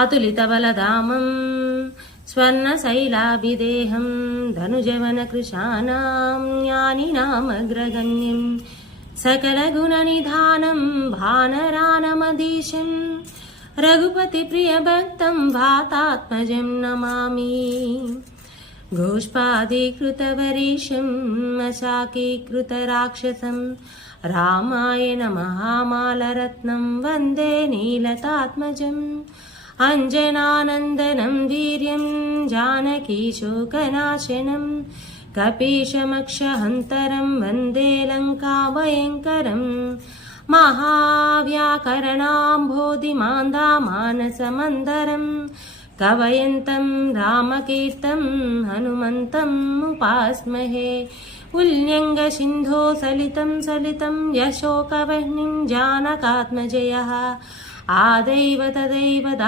अतुलितबलधामं स्वर्णशैलाभिदेहं धनुजवनकृशानां ज्ञानिनामग्रगण्यं सकलगुणनिधानं भानरानमधीशं रघुपतिप्रियभक्तं वातात्मजं नमामि। घोष्पादीकृतवरीशं मशाकीकृतराक्षसं रामायण महामालरत्नं वन्दे नीलतात्मजम् अञ्जनानन्दनं वीर्यं जानकीशोकनाशनं कपीशमक्षहन्तरं वन्दे लङ्काभयङ्करं महाव्याकरणाम्भोधिमान्दामानसमन्दरं कवयन्तं रामकीर्तं हनुमन्तम् उपास्महे। उल्लङ्घसिन्धो सलितं सलितं यशोकवह्निं जानकात्मजयः आदैव तदैव